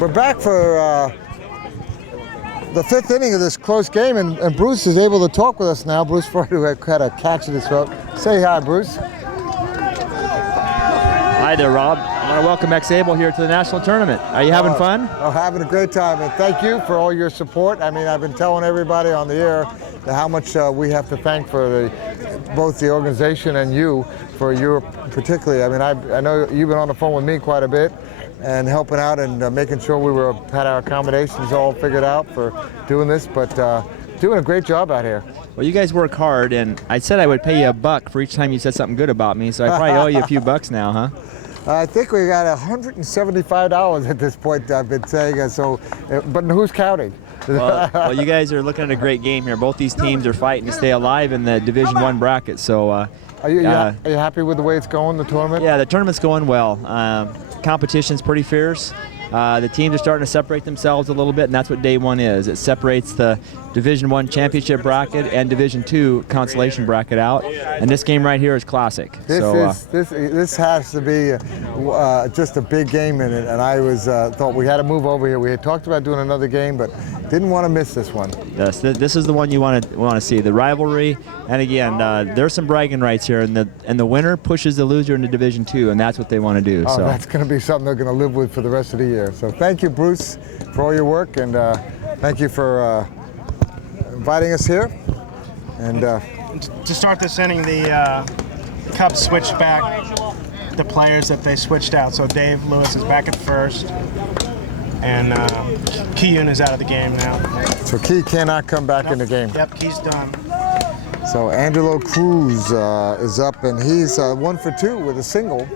We're back for the fifth inning of this close game, and Bruce is able to talk with us now. Bruce Freud, who had a catch in his throat. Say hi, Bruce. Hi there, Rob. I want to welcome Ex-Able here to the national tournament. Are you having fun? Oh, having a great time, and thank you for all your support. I mean, I've been telling everybody on the air how much we have to thank for both the organization and you for your particularly. I mean, I know you've been on the phone with me quite a bit and helping out and making sure we had our accommodations all figured out for doing this, but doing a great job out here. Well, you guys work hard, and I said I would pay you $1 for each time you said something good about me, so I probably owe you a few bucks now, huh? I think we got $175 at this point, I've been saying, but who's counting? Well, you guys are looking at a great game here. Both these teams are fighting to stay alive in the Division I bracket, so... Are you happy with the way it's going, the tournament? Yeah, the tournament's going well. Competition's pretty fierce. The teams are starting to separate themselves a little bit, and that's what day one is. It separates the Division I championship bracket and Division II consolation bracket out, and this game right here is classic. This has to be just a big game in it, and I thought we had to move over here. We had talked about doing another game, but didn't want to miss this one. Yes, this is the one you want to see, the rivalry, and again, there's some bragging rights here, and the winner pushes the loser into Division II, and that's what they want to do. Oh, so that's going to be something they're going to live with for the rest of the year. So thank you, Bruce, for all your work, and thank you for inviting us here. And to start this inning, the Cubs switched back the players that they switched out. So Dave Lewis is back at first, and Kiyun is out of the game now. So Key cannot come back in the game. Yep, Key's done. So Angelo Cruz is up, and he's 1 for 2 with a single.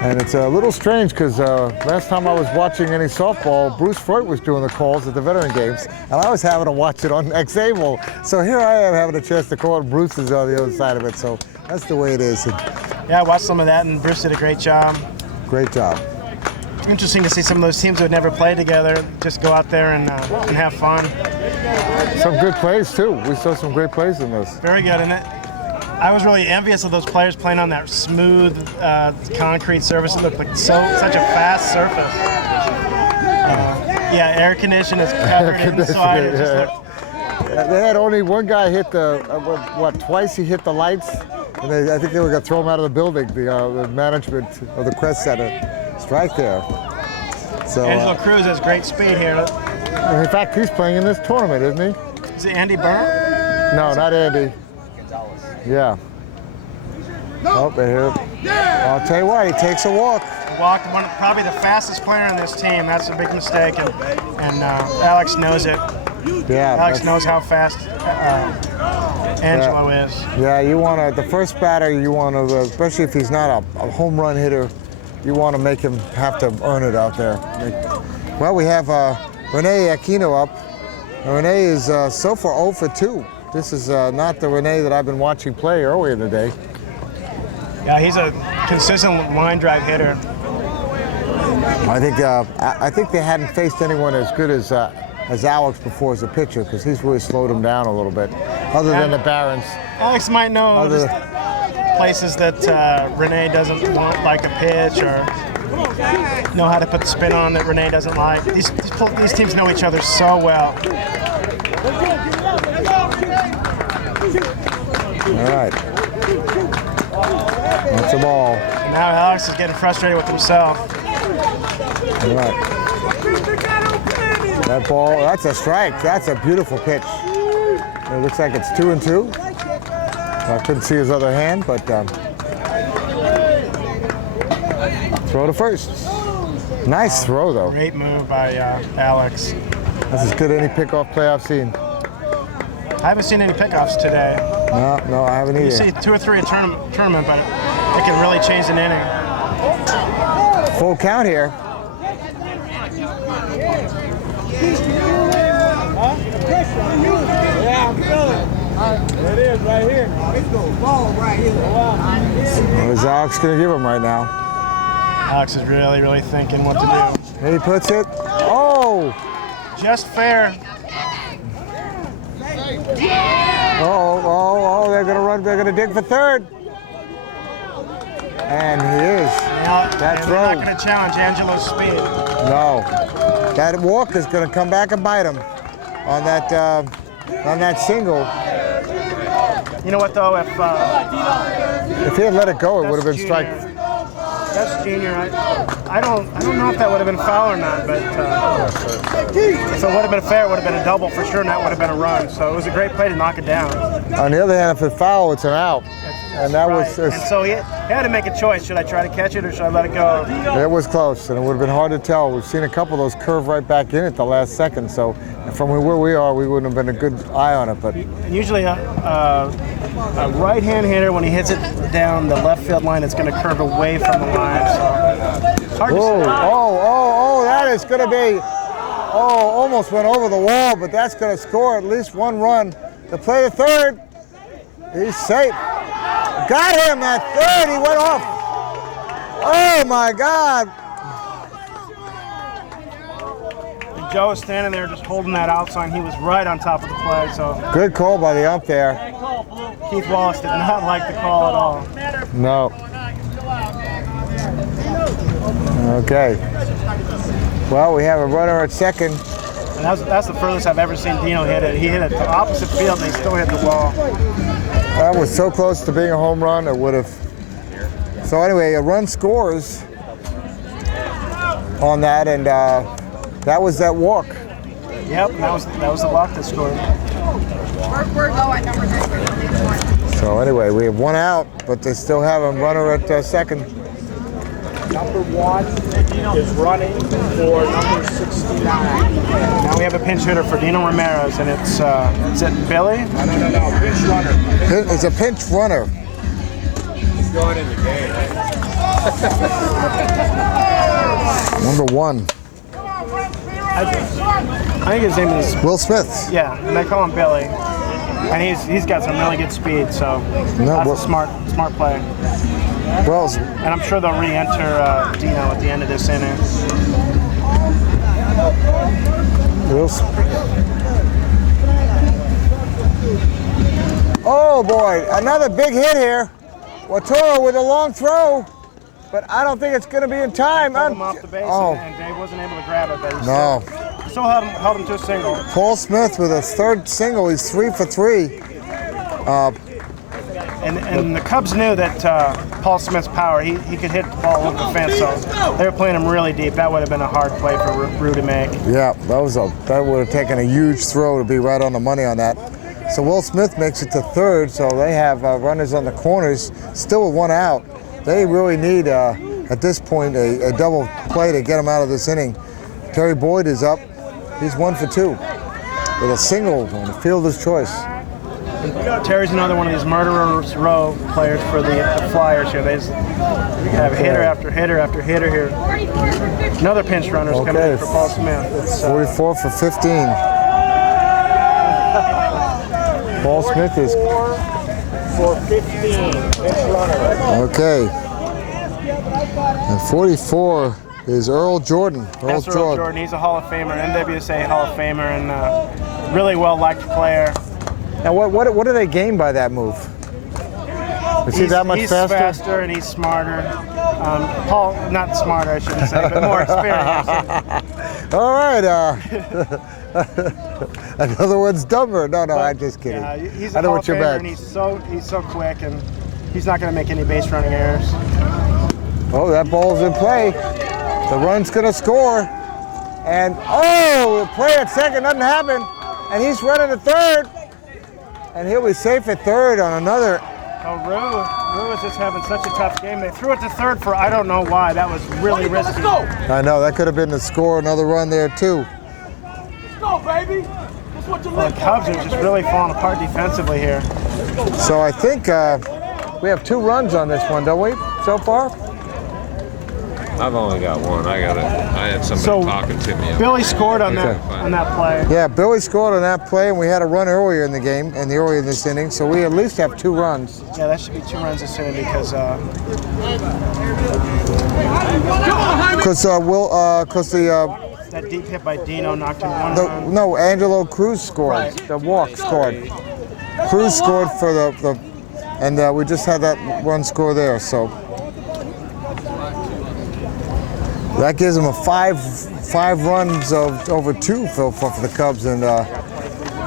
And it's a little strange because last time I was watching any softball, Bruce Freud was doing the calls at the veteran games, and I was having to watch it on Ex-Able. So here I am having a chance to call it. Bruce is on the other side of it, so that's the way it is. Yeah, I watched some of that, and Bruce did a great job. Great job. Interesting to see some of those teams who had never played together just go out there and have fun. Some good plays, too. We saw some great plays in this. Very good, and I was really envious of those players playing on that smooth concrete surface. It looked like such a fast surface. Yeah, air conditioning is covered inside. It just looked... They had only one guy hit twice he hit the lights, and I think they were going to throw him out of the building, the management of the Crest Center. Strike there. So Angelo Cruz has great speed here. In fact, he's playing in this tournament, isn't he? Is it Andy Byrne? No, not Andy. Yeah. Oh, here. I'll tell you what, he takes a walk. Walked probably the fastest player on this team. That's a big mistake, and Alex knows it. Yeah. Alex knows how fast Angelo is. Yeah, you want to, the first batter, you want to, especially if he's not a home run hitter, you want to make him have to earn it out there. Well, we have Rene Aquino up. Rene is so far 0 for 2. This is not the Rene that I've been watching play earlier in the day. Yeah, he's a consistent line drive hitter. I think they hadn't faced anyone as good as Alex before as a pitcher, because he's really slowed him down a little bit, other than the Barons. Alex might know places that Rene doesn't want, like a pitch, or know how to put the spin on that Rene doesn't like. These teams know each other so well. All right. That's a ball. And now Alex is getting frustrated with himself. All right. That ball, that's a strike. That's a beautiful pitch. It looks like it's 2-2. I couldn't see his other hand, but throw to first. Nice throw, though. Great move by Alex. That's as good any pickoff play I've seen. I haven't seen any pickoffs today. No, I haven't either. You see 2 or 3 a tournament, but it can really change an inning. Full count here. Yeah, I'm feeling it. It is right here. It's going to fall right here. What is Alex going to give him right now? Alex is really, really thinking what to do. And he puts it. Oh! Just fair. Oh, they're going to run. They're going to dig for third. And he is. That and they're not throw. going to challenge Angelo's speed. No. That walk is going to come back and bite him on that single. You know what though? If he had let it go, it would have been Junior. strike. That's Junior. I don't know if that would have been foul or not, but if it would have been fair, it would have been a double for sure, and that would have been a run. So it was a great play to knock it down. On the other hand, if it foul, it's an out. And that Right. was And so he had to make a choice. Should I try to catch it or should I let it go? it was close, and it would have been hard to tell. We've seen a couple of those curve right back in at the last second, so from where we are, we wouldn't have been a good eye on it. But And usually a right-hand hitter, when he hits it down the left field line, it's going to curve away from the line. So it's hard to oh, say. oh, that is going to be, almost went over the wall, but that's going to score at least one run. To play the third, he's safe. Got him at third, he went off. Oh my God. And Joe was standing there just holding that out sign. He was right on top of the play. So Good call by the ump there. Keith Wallace did not like the call at all. No. Okay. Well, we have a runner at second. And that's the furthest I've ever seen Dino hit it. He hit it to opposite field and he still hit the wall. That was so close to being a home run, it would have. So anyway, a run scores on that, and that was that walk. Yep, and that was the walk that scored. We're low at number 9. So anyway, we have one out, but they still have a runner at second. Number 1 is running for number 69. Now we have a pinch hitter for Dino Ramirez, and it's is it Billy? No, pinch runner. It's a pinch runner. He's going in the game. Number 1, I think his name is, Will Smith. yeah, and they call him Billy. And he's got some really good speed, so that's well- a smart play. Well, And I'm sure they'll re-enter Dino at the end of this inning. oh boy, another big hit here. Watoro with a long throw, but I don't think it's going to be in time. Pulled him off the base, Oh, and Dave wasn't able to grab it, but he no. still held him to a single. Paul Smith with a third single. He's 3 for 3. And the Cubs knew that Paul Smith's power, he could hit the ball over the fence, so they were playing him really deep. That would have been a hard play for Rue to make. Yeah, that would have taken a huge throw to be right on the money on that. So Will Smith makes it to third, so they have runners on the corners, still with one out. They really need, at this point, a double play to get them out of this inning. Terry Boyd is up. He's 1 for 2 with a single on the fielder's choice. Terry's another one of these murderers row players for the Flyers here. They just have hitter after hitter after hitter here. Another pinch runner's coming Okay. in for Paul Smith. It's, 44 for 15. Paul Smith is For 15, pinch runner. okay. And 44 is Earl Jordan. that's Earl Jordan. He's a Hall of Famer, NWSA Hall of Famer, and really well-liked player. Now, what do they gain by that move? Is he that much he's faster? faster and he's smarter. Paul, not smarter, I shouldn't say, but more experienced. All right. Another one's dumber. No, I'm just kidding. Yeah, he's I a know Hall what of you're Famer, meant. and he's so quick, and he's not going to make any base running errors. Oh, that ball's in play. The run's going to score. And, the play at second doesn't happen. And he's running to third. And he'll be safe at third on another. Oh, Rue is just having such a tough game. They threw it to third for I don't know why. That was really risky. I know, that could have been the score, another run there, too. The Cubs are just really falling apart defensively here. So I think we have 2 runs on this one, don't we, so far? I've only got one. I had somebody So, talking to me. Billy scored on Okay. that play. Yeah, Billy scored on that play, and we had a run earlier in the game, earlier in this inning, so we at least have 2 runs. Yeah, that should be 2 runs this inning because Because that deep hit by Dino knocked in 1 run. no, Angelo Cruz scored. Right. The walk scored. Cruz scored for and we just had that run score there. So That gives them a five runs of over 2 for the Cubs and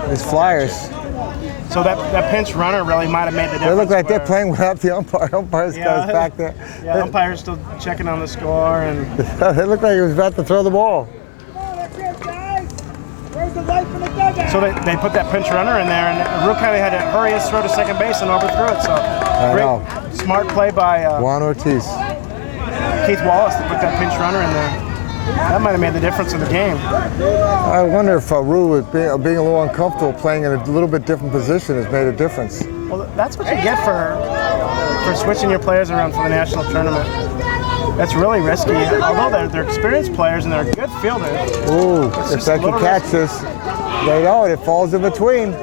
these Flyers. So that pinch runner really might have made the difference. They look like they're where- playing without the umpire. Umpire's got us back there. Yeah, umpire's still checking on the score, and They look like he was about to throw the ball. so they put that pinch runner in there, and Rook kind of had to hurry his throw to second base and overthrew it. So know. smart play by Juan Ortiz. Keith Wallace to put that pinch runner in there. That might have made the difference in the game. I wonder if Rue, being a little uncomfortable playing in a little bit different position, has made a difference. Well, that's what you get for switching your players around for the national tournament. That's really risky. Although they're experienced players and they're good fielders. Ooh, It's if just they a can little catch risky. this, they know it. It falls in between.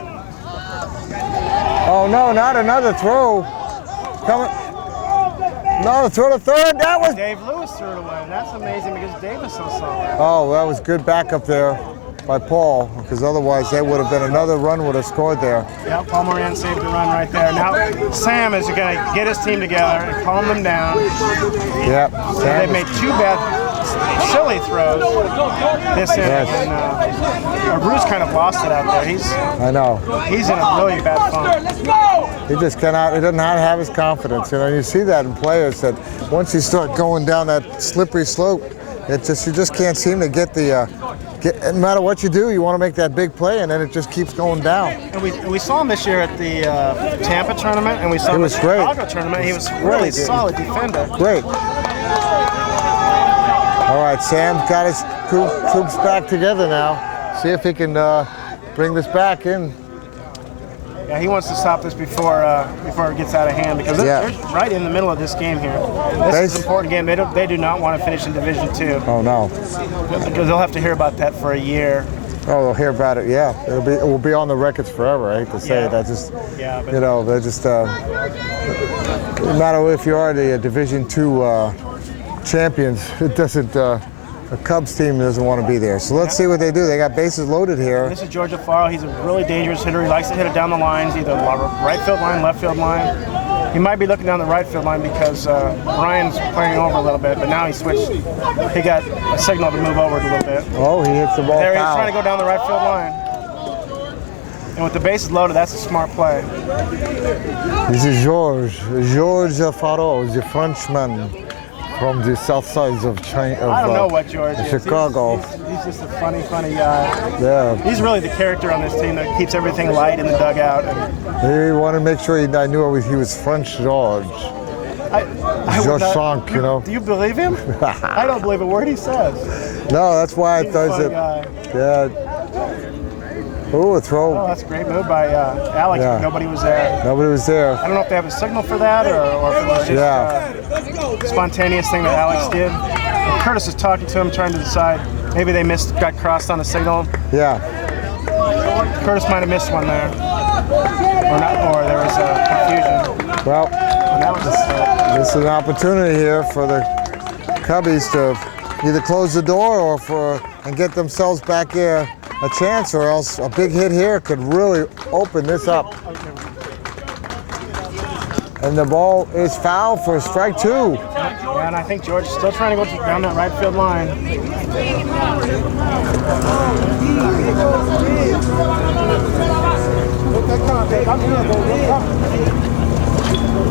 Oh no, not another throw. Coming. No, the throw to third. That was. Dave Lewis threw it away. That's amazing because Dave is so solid. Oh, that was good backup there by Paul, because otherwise they would have been another run would have scored there. Yeah, Paul Moran saved the run right there. Now Sam is going to get his team together and calm them down. Yep. They've made 2 bad, silly throws this inning, Yes. and Bruce kind of lost it out there. I know. He's in a really bad funk. He just cannot. He doesn't have his confidence. You know, you see that in players that once you start going down that slippery slope, you just can't seem to get the. No matter what you do, you want to make that big play, and then it just keeps going down. And we saw him this year at the Tampa tournament, and we saw him at was the great. Chicago tournament. He was really solid defender. Great. All right, Sam got his troops back together now. See if he can bring this back in. Yeah, he wants to stop this before it gets out of hand because they're right in the middle of this game here. This is an important game. They do not want to finish in Division II. Oh no. Because they'll have to hear about that for a year. Oh, they'll hear about it. Yeah, it will be on the records forever. I hate to say it. That's just, Yeah, but you know, they're just. No matter if you are the Division II champions, it doesn't. The Cubs team doesn't want to be there. So let's see what they do. They got bases loaded here. this is George Alfaro. He's a really dangerous hitter. He likes to hit it down the lines, either right field line, left field line. He might be looking down the right field line because Ryan's playing over a little bit, but now he switched. He got a signal to move over a little bit. Oh, he hits the ball There he is foul. trying to go down the right field line. And with the bases loaded, that's a smart play. This is George Alfaro, the Frenchman from the south sides of China. I don't know what George is. Chicago. He's just a funny guy. Yeah. He's really the character on this team that keeps everything light in the dugout. And He wanted to make sure I knew he was French George. I would George not- Frank, you know. Do you believe him? I don't believe a word he says. No, that's why I He's a thought funny that. guy. Yeah. Ooh, a throw. Oh, that's a great move by Alex. Yeah. But nobody was there. Nobody was there. I don't know if they have a signal for that or if it was just a spontaneous thing that Alex did. And Curtis is talking to him, trying to decide. Maybe they got crossed on a signal. Yeah. Curtis might have missed one there, or there was confusion. Well, And that was this is an opportunity here for the Cubbies to either close the door and get themselves back here a chance, or else a big hit here could really open this up. And the ball is foul for strike 2. Yeah, and I think George is still trying to go down that right field line.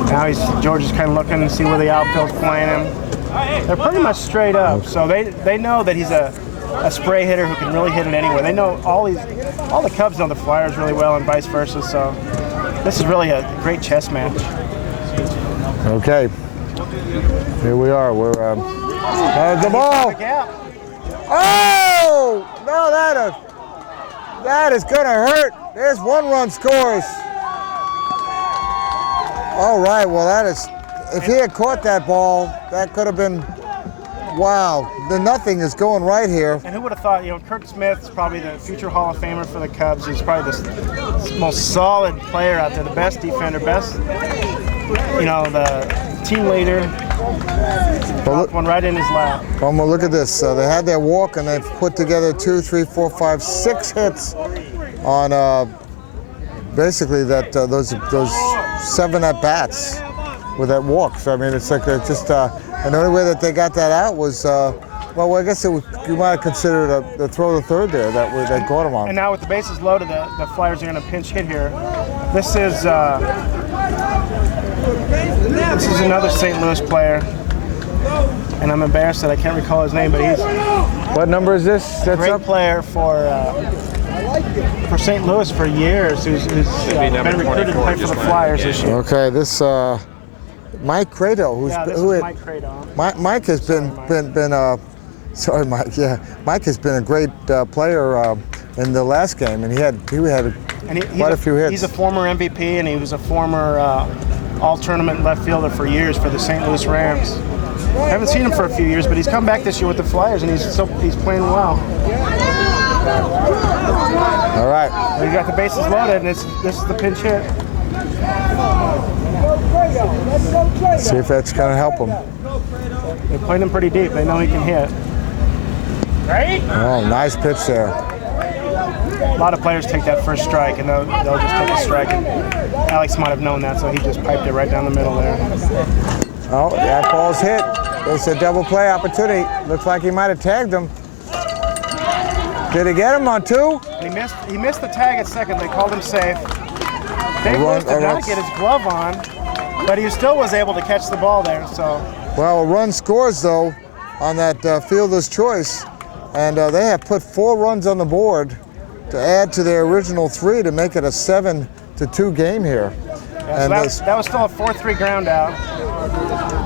Now George is kind of looking to see where the outfield's playing him. They're pretty much straight up, so they know that he's a spray hitter who can really hit it anywhere. They know all the Cubs know the Flyers really well and vice versa, so this is really a great chess match. Okay. Here we are. We're the ball. Gap. Oh no, that is gonna hurt. There's 1-run scores. All right. Well, that is. If he had caught that ball, that could have been. Wow. The nothing is going right here. And who would have thought, Kurt Smith's probably the future Hall of Famer for the Cubs. He's probably the most solid player out there, the best defender, the team leader. Dropped one right in his lap. Look at this. They had their walk, and they've put together 2, 3, 4, 5, 6 hits on basically those 7 at-bats with that walk. So, I mean, it's like just and the only way that they got that out was Well, I guess you might have considered the throw the third there that caught him on. And now with the bases loaded, the Flyers are going to pinch hit here. This is another St. Louis player, and I'm embarrassed that I can't recall his name, but he's What number is this? a That's great up. player for St. Louis for years. Who's been number recruited to 24, play for just the went Flyers out of the this game. year. Okay, this Mike Credo, Yeah, this who is had- Mike Credo. Mike has been sorry, Mike. Yeah, Mike has been a great player in the last game, and he had And quite a few hits. He's a former MVP, and he was a former all-tournament left fielder for years for the St. Louis Rams. I haven't seen him for a few years, but he's come back this year with the Flyers, and he's playing well. All right. We got the bases loaded, and this is the pinch hit. See if that's going to help him. They played him pretty deep. They know he can hit. Oh, nice pitch there. A lot of players take that first strike, and they'll just take a strike. And Alex might have known that, so he just piped it right down the middle there. Oh, that ball's hit. It's a double play opportunity. Looks like he might have tagged him. Did he get him on two? He missed the tag at second. They called him safe. Dave Lewis did not get his glove on, but he still was able to catch the ball there. So Well, a run scores, though, on that fielder's choice. And they have put 4 runs on the board to add to their original 3 to make it a 7-2 game here. yeah, so that was still a 4-3 ground out,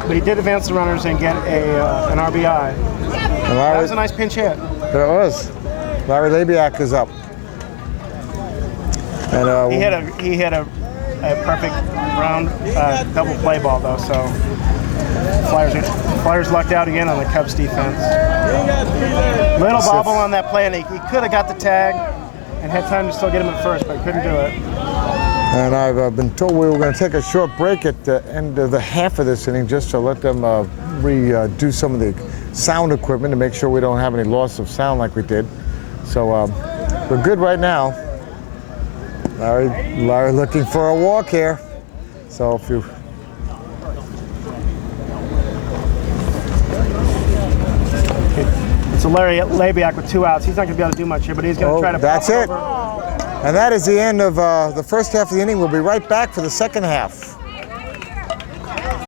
but he did advance the runners and get an RBI. That was a nice pinch hit. There it was. Larry Labiak is up. And He hit a perfect round double play ball though, so Flyers lucked out again on the Cubs defense. Little bobble on that play, and he could have got the tag and had time to still get him at first, but couldn't do it. And I've been told we were going to take a short break at the end of the half of this inning just to let them redo some of the sound equipment to make sure we don't have any loss of sound like we did. So we're good right now. Larry looking for a walk here. So if you... It's a Larry Labiak with 2 outs. He's not going to be able to do much here, but he's going to try to that's pop it. over. And that is the end of the first half of the inning. We'll be right back for the second half.